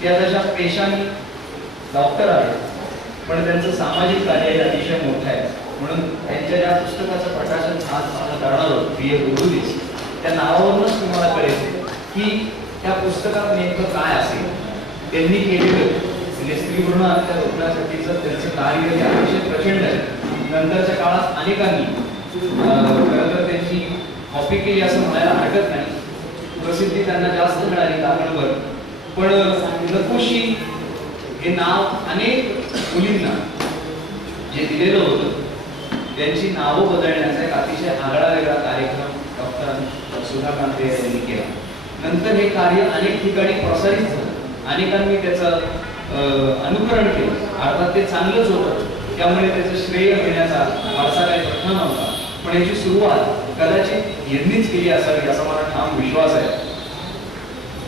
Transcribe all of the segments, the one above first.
त्या तशा पेशाने डॉक्टर आहेत, पण त्यांचं सामाजिक कार्य अतिशय मोठं आहे. म्हणून त्यांच्या ज्या पुस्तकाचं प्रकाशन आज आपण करणार आहोत, प्रिय गुरुजीस, त्या नावावरूनच तुम्हाला कळेल की त्या पुस्तकात नेमकं काय असेल. त्यांनी केलेलं म्हणजे स्त्री भ्रूण हत्या रोखण्यासाठीचं त्यांचं कार्य हे अतिशय प्रचंड आहे. नंतरच्या काळात अनेकांनी खरं तर त्यांची कॉपी केली असं म्हणायला हरकत नाही. प्रसिद्धी त्यांना जास्त मिळाली कारणभर, पण नकोशी हे नाव अनेक मुलींना जे दिलेलं होतं त्यांची नावं बदलण्याचा एक अतिशय आगळा वेगळा कार्यक्रम डॉक्टर सुधा कांते यांनी केला. नंतर हे कार्य अनेक ठिकाणी प्रसारित झालं, अनेकांनी त्याचं अनुकरण केलं. अर्थात ते चांगलंच होतं, त्यामुळे त्याचं श्रेय घेण्याचा फारसा काही प्रश्न नव्हता. पण याची सुरुवात कदाचित यांनीच केली असावी असा मला ठाम विश्वास आहे.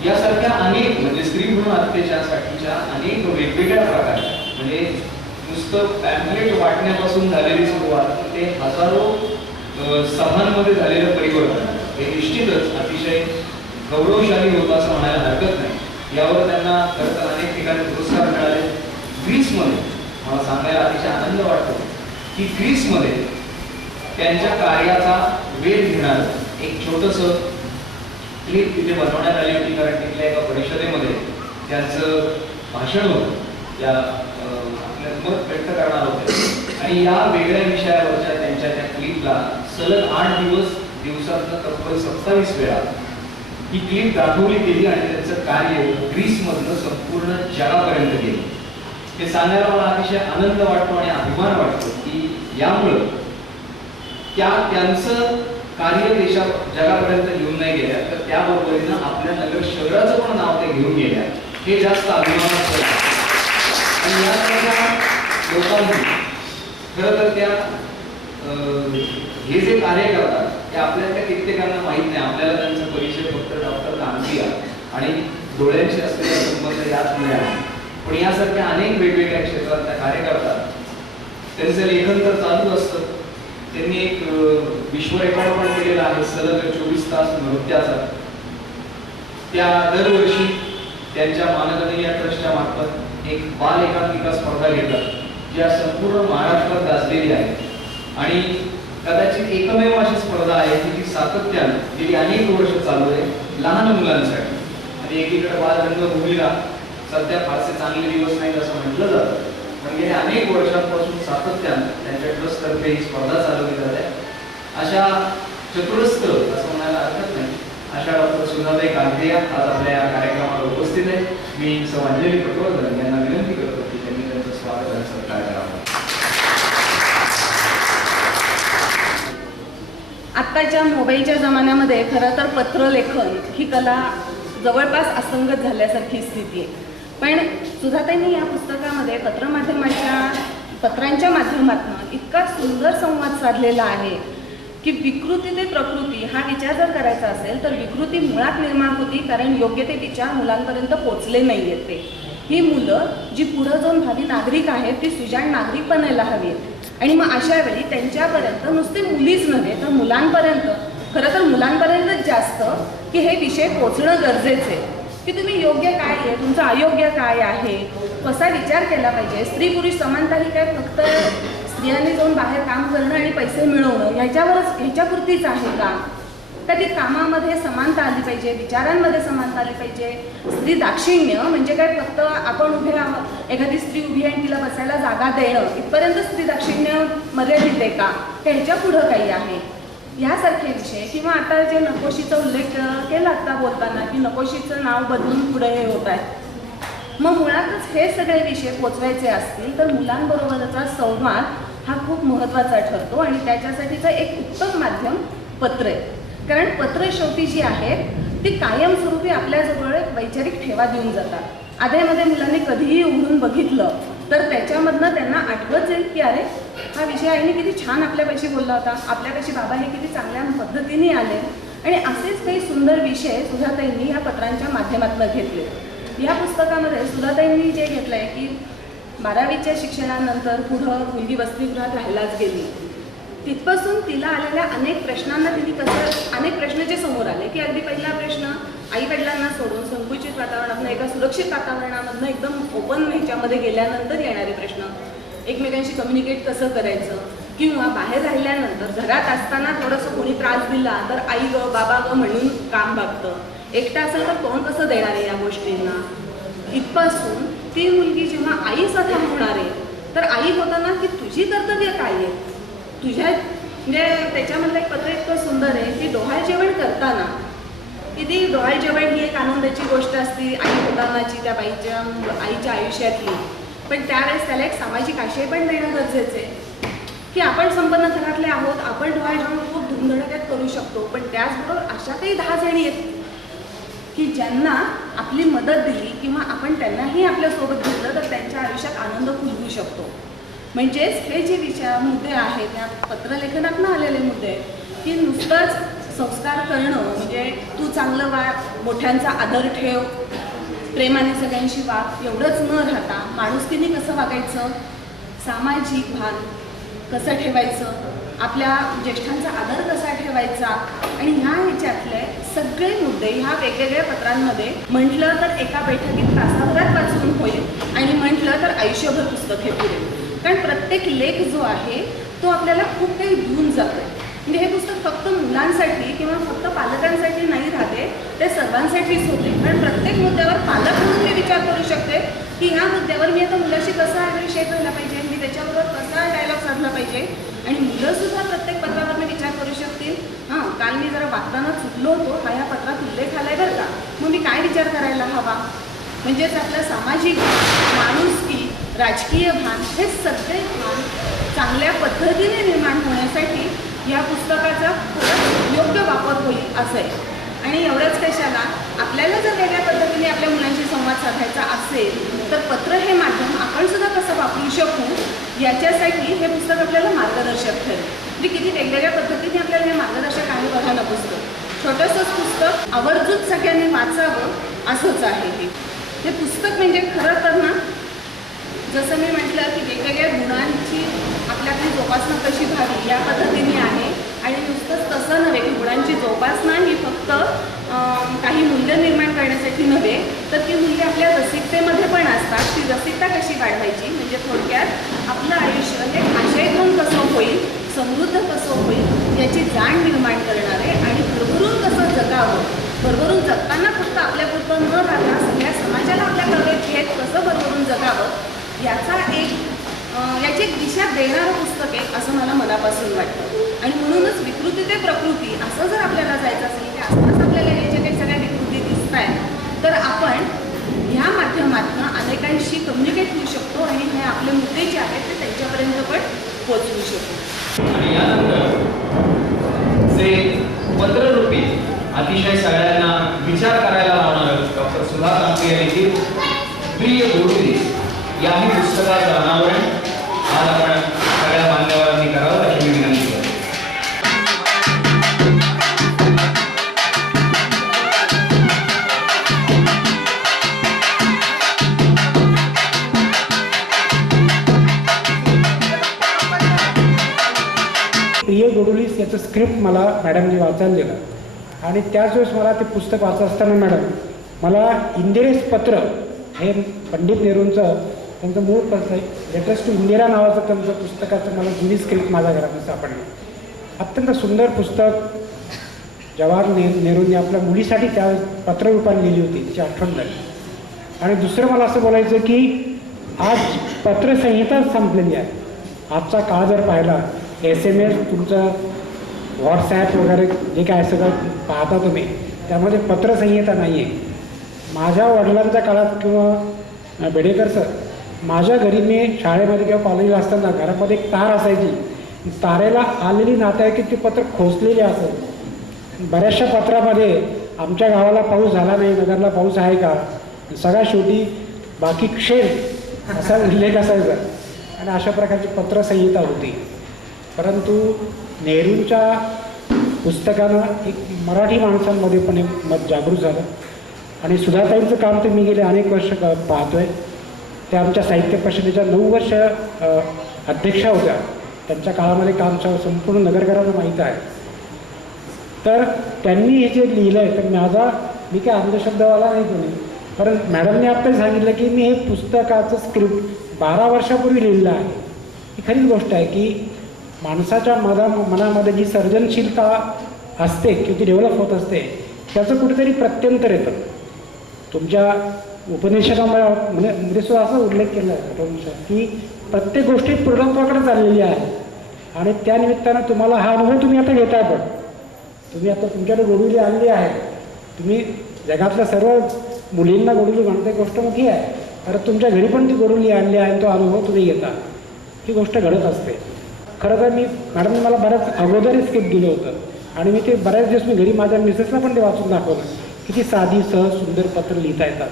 यासारख्या अनेक म्हणजे स्त्री भ्रूण हत्येच्यासाठीच्या अनेक वेगवेगळ्या प्रकार, म्हणजे नुसतं पॅम्पलेट वाटण्यापासून झालेली सुरुवात ते हजारो सभांमध्ये झालेलं परिवर्तन हे निश्चितच अतिशय गौरवशाली होतं असं म्हणायला हरकत नाही. यावर त्यांना खरं तर अनेक ठिकाणी पुरस्कार मिळाले. ग्रीसमध्ये मला सांगायला अतिशय आनंद वाटतो की ग्रीसमध्ये त्यांच्या कार्याचा वेध घेणारं एक छोटंसं क्लिप तिथे बनवण्यात आली होती. कारण तिथल्या एका परिषदेमध्ये त्यांचं भाषण होतं, त्या आपल्या मत व्यक्त करणार होते. आणि या वेगळ्या विषयावरच्या त्यांच्या त्या क्लिपला सलग 8 दिवसातनं तब्बल 27 वेळा ही क्लिप दाखवली गेली आणि त्यांचं कार्य ग्रीसमधनं संपूर्ण जगापर्यंत गेलं. हे सांगायला मला अतिशय आनंद वाटतो आणि अभिमान वाटतो की यामुळं त्यांचं कार्य जगापर्यंत घेऊन नाही गेल्या, तर त्याबरोबरीनं आपल्या नगर शहराचं पण नाव ते घेऊन गेल्या. हे जास्त अभिमानास्पद आहे. आणि यासारख्या लोकांनी खरं तर त्या हे जे कार्य करतात ते आपल्याला कित्येकांना माहीत नाही. आपल्याला त्यांचा परिचय फक्त डॉक्टर कांतिया आणि डोळ्यांशी असलेला संबंध याच मिळाला. पण यासारख्या अनेक वेगवेगळ्या क्षेत्रात त्या कार्य करतात. त्यांचं लेखन तर चालू असतं. त्यांनी एक विश्व रेकॉर्ड पण केलेला आहे सलग 24 तास नृत्याचा. त्या दरवर्षी त्यांच्या मानगणीय ट्रस्टच्या मार्फत एक बाल एकांकिका स्पर्धा घेतात, ज्या संपूर्ण महाराष्ट्रात गाजलेली आहे. आणि कदाचित एकमेव अशी स्पर्धा आहे की ती सातत्यानं गेली अनेक वर्ष चालू आहे लहान मुलांसाठी. आणि एकीकडे बालरंगभूमीला सध्या फारसे चांगले दिवस नाहीत असं म्हटलं जातं, पण गेल्या अनेक वर्षांपासून सातत्यानं त्यांच्या ट्रस्टतर्फे ही स्पर्धा चालवली जाते. अशा चतुरस्र असं म्हणायला हरकत नाही अशा डॉक्टर सुधाताई कांते आज आपल्या या कार्यक्रमाला उपस्थित आहे. मी सौ अंजली पटवर्धन यांना विनंती करतो की त्यांनी त्यांचं स्वागत आणि सत्कार करावं. आत्ताच्या मोबाईलच्या जमान्यामध्ये खरं तर पत्रलेखन ही कला जवळपास असंगत झाल्यासारखी स्थिती आहे. पण सुधाताईंनी या पुस्तकामध्ये पत्रांच्या माध्यमातून इतका सुंदर संवाद साधलेला आहे की विकृती ते प्रकृती हा विचार जर करायचा असेल तर विकृती मुळात निर्माण होती कारण योग्य ते विचार मुलांपर्यंत पोचले नाही आहेत. ते ही मुलं जी पुढं जाऊन भावी नागरिक आहेत ती सुजाण नागरिक बनायला हवी आहेत. आणि मग अशा वेळी त्यांच्यापर्यंत नुसते मुलीच नव्हे तर मुलांपर्यंत, खरं तर मुलांपर्यंतच जास्त की हे विषय पोचणं गरजेचे आहे की तुम्ही योग्य काय आहे, तुमचं अयोग्य काय आहे, कसा विचार केला पाहिजे. स्त्री पुरुष समानता ही काय फक्त स्त्रियांनी जाऊन बाहेर काम करणं आणि पैसे मिळवणं ह्याच्यापुरतीच आहे का? ती कामामध्ये समानता आली पाहिजे, विचारांमध्ये समानता आली पाहिजे. स्त्री दाक्षिण्य म्हणजे काय फक्त आपण उभे एखादी स्त्री उभी आहे आणि तिला बसायला जागा देणं इथपर्यंत स्त्री दाक्षिण्य मर्यादित आहे का? ह्याच्या पुढं काही आहे. यासारखे विषय किंवा आता जे नकोशीचा उल्लेख केला आता बोलताना की नकोशीचं नाव बदलून पुढे हे होत आहे. मग मुळातच हे सगळे विषय पोचवायचे असतील तर मुलांबरोबरचा संवाद हा खूप महत्त्वाचा ठरतो आणि त्याच्यासाठीचं एक उत्तम माध्यम पत्र आहे. कारण पत्र शेवटी जी आहेत ती कायमस्वरूपी आपल्याजवळ वैचारिक ठेवा देऊन जातात. आधेमध्ये मुलांनी कधीही उघडून बघितलं तर त्याच्यामधनं त्यांना आठवत जाईल की अरे हा विषय आईने किती छान आपल्यापाशी बोलला होता, आपल्यापाशी बाबा हे किती चांगल्या पद्धतीने आले. आणि असेच काही सुंदर विषय सुधाताईंनी ह्या पत्रांच्या माध्यमातून घेतले. या पुस्तकामध्ये सुधाताईंनी जे घेतलं आहे की 12वीच्या शिक्षणानंतर पुढं मुलगी वसतिगृहात राहायलाच गेली. तिथपासून तिला आलेल्या अनेक प्रश्नांना तिने अनेक प्रश्न जे समोर आले की अगदी पहिला प्रश्न आई वडिलांना सोडून संकुचित वातावरणातून एका सुरक्षित वातावरणामधनं एकदम ओपन ह्याच्यामध्ये गेल्यानंतर येणारे प्रश्न, एकमेकांशी कम्युनिकेट कसं करायचं, किंवा बाहेर राहिल्यानंतर घरात असताना थोडंसं कोणी त्रास दिला तर आई ग बाबा ग म्हणून काम बघतं, एकटा असेल तर तोंड कसं देणार आहे या गोष्टींना, इथपासून ती मुलगी जेव्हा आई स्वतः होणार आहे तर आई होताना की तुझी कर्तव्य काय आहे, तुझ्या म्हणजे त्याच्यामधलं एक पत्र इतकं सुंदर आहे की डोहाळ जेवण करताना, किती डोहाळ जेवण ही एक आनंदाची गोष्ट असते आई होतानाची त्या बाईच्या आईच्या आयुष्यातली, पण त्यावेळेस त्याला एक सामाजिक आशय पण देणं गरजेचं आहे की आपण संपन्न घरातले आहोत, आपण डोहाळ जेवण खूप धुमधडाक्यात करू शकतो, पण त्याचबरोबर अशा काही 10 जणी आहेत की ज्यांना आपली मदत दिली किंवा आपण त्यांनाही आपल्यासोबत घेतलं तर त्यांच्या आयुष्यात आनंद फुलवू शकतो. म्हणजेच हे जे मुद्दे आहेत या पत्रलेखनातनं आलेले मुद्दे आहेत की नुसतंच संस्कार करणं म्हणजे तू चांगलं वाग, मोठ्यांचा आदर ठेव, प्रेमाने सगळ्यांशी वाग एवढंच न राहता माणुसकीने कसं वागायचं, सामाजिक भान कसं ठेवायचं, आपल्या ज्येष्ठांचा आदर कसा ठेवायचा, आणि ह्या ह्याच्यातले सगळे मुद्दे ह्या वेगवेगळ्या पत्रांमध्ये म्हटलं तर एका बैठकीत तासाभरात वाचून होईल आणि म्हटलं तर आयुष्यभर पुस्तक हे पुरेल. कारण प्रत्येक लेख जो आहे तो आपल्याला खूप काही घेऊन जातो. म्हणजे हे पुस्तक फक्त मुलांसाठी किंवा फक्त पालकांसाठी नाही राहते, ते सर्वांसाठीच होते. कारण प्रत्येक मुद्द्यावर पालक म्हणून मी विचार करू शकते की ह्या मुद्द्यावर मी आता मुलाशी कसा ॲप्रिशिएट करायला पाहिजे, मी त्याच्याबरोबर कसा डायलॉग साधला पाहिजे, आणि मुलंसुद्धा प्रत्येक पत्रावरनं विचार करू शकतील, हां काल मी जरा वागताना चुकलो होतो, हा या पत्रात उल्लेख आलाय बरं का, मग मी काय विचार करायला हवा. म्हणजेच आपलं सामाजिक माणुसकी, राजकीय भान हे सगळे भान चांगल्या पद्धतीने निर्माण होण्यासाठी या पुस्तकाचा खूप योग्य वापर होईल असं आहे. आणि एवढंच कशाला, आपल्याला जर वेगळ्या पद्धतीने आपल्या मुलांशी संवाद साधायचा असेल तर पत्र हे माध्यम आपण सुद्धा कसं वापरू शकू याच्यासाठी हे पुस्तक आपल्याला मार्गदर्शक ठरेल. म्हणजे किती वेगवेगळ्या पद्धतीने आपल्याला हे मार्गदर्शक आहे बघा ना पुस्तक. छोटंसंच पुस्तक आवर्जून सगळ्यांनी वाचावं असंच आहे हे पुस्तक. म्हणजे खरं तर ना जसं मी म्हटलं की वेगवेगळ्या गुणांची आपल्याकडे जोपासना कशी व्हावी या पद्धतीने आहे. आणि नुसतंच तसं नव्हे की गुणांची जोपासना ही फक्त काही मूल्य निर्माण करण्यासाठी नव्हे, तर ती मूल्य आपल्या रसिकतेमध्ये पण असतात. ती रसिकता कशी वाढवायची, म्हणजे थोडक्यात आपलं आयुष्य हे आशयघन कसं होईल, समृद्ध कसं होईल याची जाण निर्माण करणारे, आणि भरभरून कसं जगावं, भरभरून जगताना फक्त आपल्यापुरतं न राहता सगळ्या समाजाला आपल्याकडे घेत कसं भरभरून जगावं याची एक दिशा देणारं पुस्तक आहे असं मला मनापासून वाटतं. आणि म्हणूनच विकृती ते प्रकृती असं जर आपल्याला जायचं असेल की आसपास आपल्याला हे जे काही सगळ्या विकृती दिसत आहेत तर आपण ह्या माध्यमातून अनेकांशी कम्युनिकेट होऊ शकतो आणि हे आपले मुद्दे जे आहेत ते त्यांच्यापर्यंत पण पोहोचवू शकतो. आणि यानंतर जे पत्ररूपी अतिशय सगळ्यांना विचार करायला लावणारं डॉक्टर सुधा कांबळे यांनी प्रिय गोडुली याही पुस्तकाचं अनावरण आज आपण सगळ्या मान्यवरांनी करावं अशी मी विनंती करतो. प्रिय गोडुलीस याचं स्क्रिप्ट मला मॅडमने वाचायला दिलं आणि त्याच वेळेस मला ते पुस्तक वाचत असताना मॅडम मला इंदिरेस पत्र हे पंडित नेहरूंचं त्यांचं मूळ पत्र लेटर्स टू इंदिरा नावाचं त्यांचं पुस्तकाचं मला जुनी स्क्रिप्ट माझ्या घरात सापडली. अत्यंत सुंदर पुस्तक. जवाहरलाल नेहरूंनी आपल्या मुलीसाठी त्या पत्ररूपाने लिहिली होती, तिची आठवण झाली. आणि दुसरं मला असं बोलायचं की आज पत्रसंहिता संपलेली आहे. आजचा काळ जर पाहिला SMS तुमचं व्हॉट्सॲप वगैरे जे काय सगळं पाहता तुम्ही त्यामध्ये पत्रसंहिता नाही आहे. माझ्या वडिलांच्या काळात किंवा बेडेकर सर माझ्या घरी मी शाळेमध्ये किंवा कॉलेजला असताना घरामध्ये एक तार असायची. तारेला आलेली नातेवाईक ती पत्र खोचलेली असायची. बऱ्याचशा पत्रामध्ये आमच्या गावाला पाऊस झाला नाही, नगरला पाऊस आहे का, सगळ्या शेवटी बाकी क्षेत्र असा उल्लेख असायचा. आणि अशा प्रकारची पत्रसंहिता होती. परंतु नेहरूंच्या पुस्तकानं एक मराठी माणसांमध्ये पण एक मत जागृत झालं. आणि सुधाताईंचं काम तर मी गेले अनेक वर्ष पाहतो आहे. त्या आमच्या साहित्य परिषदेच्या 9 वर्ष अध्यक्षा होत्या. त्यांच्या काळामध्ये काम संपूर्ण नगरकरांना माहीत आहे. तर त्यांनी हे जे लिहिलं आहे तर माझा मी काय अंधशब्दवाला नाही कोणी, कारण मॅडमने आत्ताच सांगितलं की मी हे पुस्तकाचं स्क्रिप्ट 12 वर्षापूर्वी लिहिलेलं आहे. ही खरीच गोष्ट आहे की माणसाच्या मनामध्ये जी सर्जनशीलता असते किंवा ती डेव्हलप होत असते त्याचं कुठेतरी प्रत्यंतर येतं. तुमच्या उपनिषदामध्ये म्हणजे सुद्धा असा उल्लेख केला आहे की प्रत्येक गोष्टी पूर्णत्वाकडे चाललेली आहे आणि त्या निमित्तानं तुम्हाला हा अनुभव तुम्ही आता घेताय. पण तुम्ही आता तुमच्याकडे गोडुली आणली आहे, तुम्ही जगातल्या सर्व मुलींना गोडुली म्हणते गोष्ट मोठी आहे, तर तुमच्या घरी पण ती गोडुली आणली आहे, तो अनुभव तुम्ही घेता, ही गोष्ट घडत असते. खरं तर मॅडमने मला बऱ्याच अगोदरही स्क्रिप्ट दिलं होतं आणि मी ते बऱ्याच दिवस मी घरी माझ्या मिसेसला पण ते वाचून दाखवलं. किती साधी सहज सुंदर पत्र लिहिता येतात,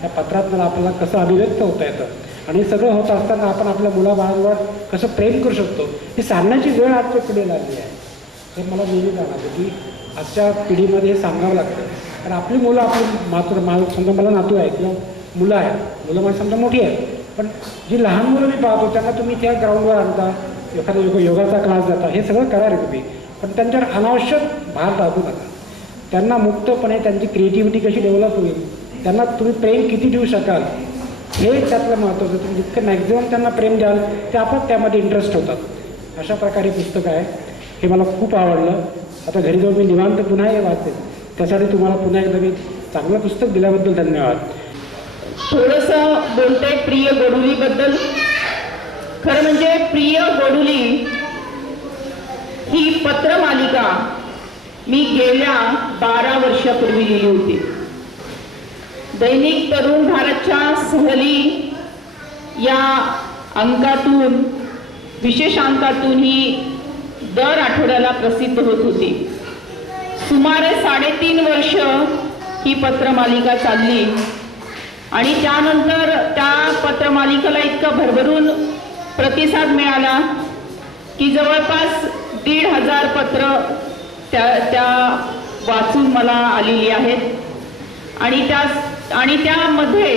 त्या पत्रात मला आपल्याला कसं अभिव्यक्त होता येतं आणि सगळं होत असताना आपण आपल्या मुलाबाळांवर कसं प्रेम करू शकतो ही सांगण्याची वेळ आजच्या पिढीला आली आहे. हे मला नेहमी जाणवतं की आजच्या पिढीमध्ये हे सांगावं लागतं. कारण आपली मुलं आपली समजा मला नातू आहे किंवा मुलं आहेत, मुलं माझी समजा मोठी आहेत, पण जी लहान मुलं मी पाहतो त्यांना तुम्ही त्या ग्राउंडवर आणता, एखादा योगाचा क्लास जाता, हे सगळं करा रे तुम्ही, पण त्यांच्यावर अनावश्यक भार टाकू नका. त्यांना मुक्तपणे त्यांची क्रिएटिव्हिटी कशी डेव्हलप होईल, त्यांना तुम्ही प्रेम किती देऊ शकाल हे त्यातलं महत्त्वाचं. तुम्ही जितकं मॅक्झिमम त्यांना प्रेम द्याल ते आपोआप त्यामध्ये इंटरेस्ट होतात. अशा प्रकारे पुस्तक आहे, हे मला खूप आवडलं. आता घरी जाऊन मी निवांत पुन्हा हे वाचते, त्यासाठी तुम्हाला पुन्हा एकदा मी चांगलं पुस्तक दिल्याबद्दल धन्यवाद. थोडंसं बोलते प्रिय गोडुलीबद्दल. खरं म्हणजे प्रिय गोडुली ही पत्रमालिका मी गेल्या 12 वर्षापूर्वी लिहिली होती. दैनिक तरुण भारतच्या सहली या अंकातून, विशेष अंकातून ही दर आठवड्याला प्रसिद्ध होत होती. सुमारे 3.5 वर्ष ही पत्रमालिका चालली आणि त्यानंतर त्या पत्रमालिकेला इतका भरभरून प्रतिसाद मिळाला की जवळपास 1,500 पत्र त्या वाचून मला आलेली आहेत आणि त्यामध्ये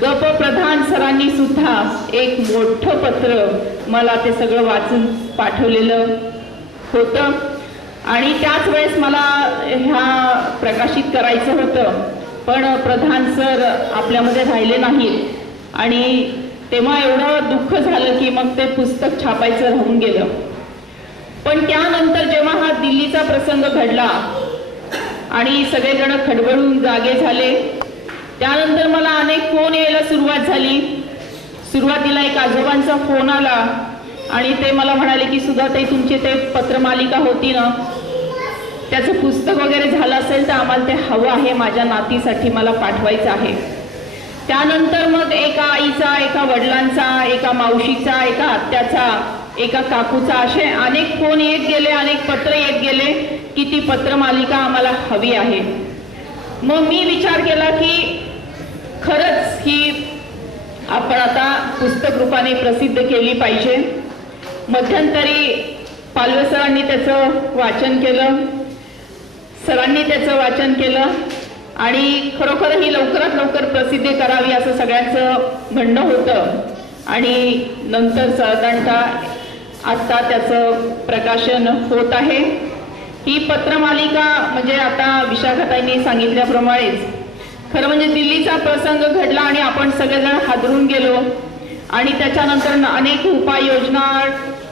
गप प्रधान सरांनी सुद्धा एक मोठं पत्र मला ते सगळं वाचून पाठवलेलं होतं आणि त्याच वेळेस मला ह्या प्रकाशित करायचं होतं, पण प्रधान सर आपल्यामध्ये राहिले नाहीत आणि तेव्हा एवढं दुःख झालं की मग ते पुस्तक छापायचं राहून गेलं. पण त्यानंतर जेव्हा हा दिल्लीचा प्रसंग घडला आणि सगळेजण खडबडून जागे झाले, त्यानंतर मला अनेक फोन यायला सुरुवात झाली. सुरुवातीला एक आजोबांचा फोन आला आणि ते मला म्हणाले की सुधाताई तुमची ते पत्रमालिका होती ना, त्याचं पुस्तक वगैरे झालं असेल तर आम्हाला ते हवं आहे, माझ्या नातीसाठी मला पाठवायचं आहे. त्यानंतर मग एका आईचा, एका वडिलांचा, एका मावशीचा, एका आत्याचा, एका काकूचा, असे अनेक फोन येत गेले, अनेक पत्र येत गेले की ती पत्रमालिका आम्हाला हवी आहे. मग मी विचार केला की खरंच ही आपण आता पुस्तक रूपाने प्रसिद्ध केली पाहिजे. मध्यंतरी पालवे सरांनी त्याचं वाचन केलं, सरांनी त्याचं वाचन केलं आणि खरोखर ही लवकरात लवकर प्रसिद्ध करावी असं सगळ्यांचं म्हणणं होतं आणि नंतर साधारणतः आत्ता त्याचं प्रकाशन होत आहे. ही पत्रमालिका म्हणजे आता विशाखाताईंनी सांगितल्याप्रमाणेच खरं म्हणजे दिल्लीचा प्रसंग घडला आणि आपण सगळेजण हादरून गेलो आणि त्याच्यानंतर अनेक उपाययोजना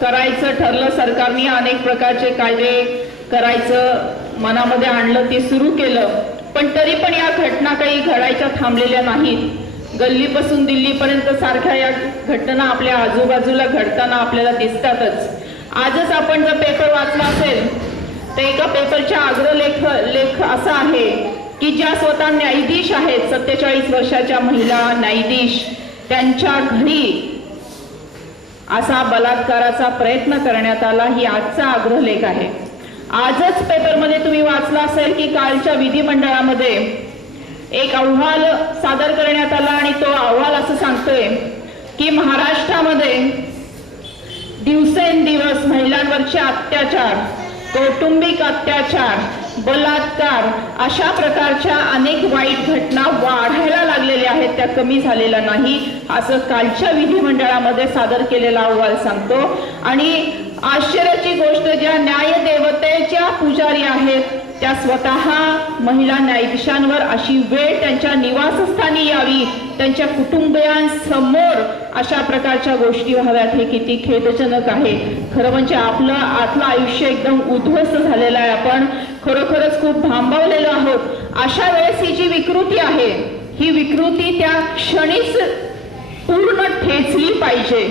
करायचं ठरलं. सरकारने अनेक प्रकारचे कायदे करायचं मनामध्ये आणलं, ते सुरू केलं, पण तरी पण या घटना काही घडायच्या थांबलेल्या नाहीत. गल्लीपासून दिल्लीपर्यंत सारख्या या घटना आपल्या आजूबाजूला घडताना आपल्याला दिसतातच. आजच आपण जर पेपर वाचला असेल तर एका पेपरच्या अग्रलेख असा आहे की ज्या स्वतः न्यायाधीश आहेत, 47 वर्षाच्या महिला न्यायाधीश, त्यांच्या घरी असा बलात्काराचा प्रयत्न करण्यात आला. ही आजचा अग्रलेख आहे. आजच पेपरमध्ये तुम्ही वाचला असेल की कालच्या विधिमंडळामध्ये एक अहवाल सादर करण्यात आला आणि तो अहवाल असं सांगतोय की महाराष्ट्रामध्ये दिवसेंदिवस महिलांवरचे अत्याचार, कौटुंबिक अत्याचार, बलात्कार अशा प्रकारच्या अनेक वाईट घटना वाढायला लागलेल्या आहेत, त्या कमी झालेल्या नाही असं कालच्या विधिमंडळामध्ये सादर केलेला अहवाल सांगतो. आणि आश्चर्याची गोष्ट, ज्या न्यायदेवतेच्या पुजारी आहेत त्या स्वतः महिला न्यायाधीशांवर अशी वेळ त्यांच्या निवासस्थानी यावी, त्यांच्या कुटुंबियांसमोर अशा प्रकारच्या गोष्टी व्हाव्यात, हे किती खेदजनक आहे. खरं म्हणजे आपलं आतलं आयुष्य एकदम उद्ध्वस्त झालेलं आहे. आपण खरोखरच खूप भांबावलेलो आहोत. अशा वेळेस ही जी विकृती आहे, ही विकृती त्या क्षणीच पूर्ण ठेचली पाहिजे,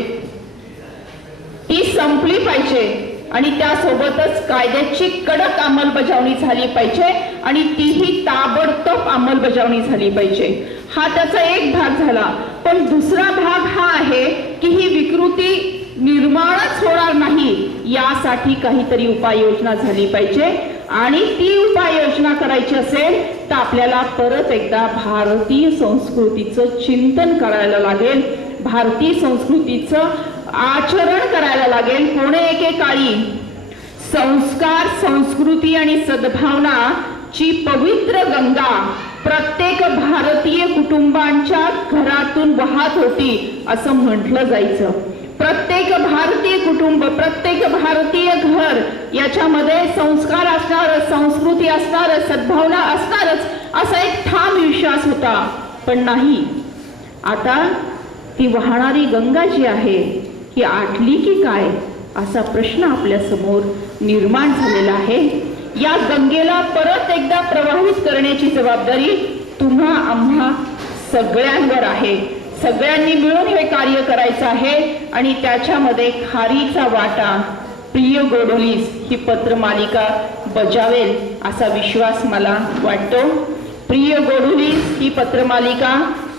ती संपली पाहिजे आणि त्यासोबतच कायद्याची कडक अंमलबजावणी झाली पाहिजे आणि तीही ताबडतोब अंमलबजावणी झाली पाहिजे. हा त्याचा एक भाग झाला. पण दुसरा भाग हा आहे की ही विकृती निर्माणच होणार नाही यासाठी काहीतरी उपाययोजना झाली पाहिजे आणि ती उपाययोजना करायची असेल तर आपल्याला परत एकदा भारतीय संस्कृतीचं चिंतन करायला लागेल, भारतीय संस्कृतीचं आचरण करायला लागेल. कोणे एकेकाळी संस्कार, संस्कृती आणि सद्भावना ची पवित्र गंगा प्रत्येक भारतीय कुटुंबांच्या घरातून वाहत होती असं म्हटलं जायचं. प्रत्येक भारतीय कुटुंब, प्रत्येक भारतीय घर याच्यामध्ये संस्कार असणार, संस्कृती असणार, सद्भावना असणारच असा एक ठाम विश्वास होता. पण नाही, आता ती वाहणारी गंगा जी आहे ही आटली की काय असा प्रश्न आपल्या समोर निर्माण झालेला आहे. या गंगेला परत एकदा प्रवाहित करण्याची जबाबदारी तुम्हा आम्हा सगळ्यांवर आहे. सगळ्यांनी मिळून हे कार्य करायचं आहे आणि त्याच्यामध्ये खारीचा वाटा प्रिय गोडोलीस ही पत्रमालिका बजावेल असा विश्वास मला वाटतो. प्रिय गोडोलीस ही पत्रमालिका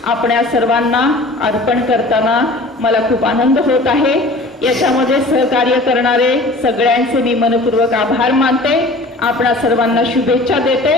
आपल्या सर्वांना अर्पण करताना मला खूप आनंद होत आहे. याच्यामध्ये सहकार्य करणारे सगळ्यांचे मी मनपूर्वक आभार मानते. आपणा सर्वांना शुभेच्छा देते.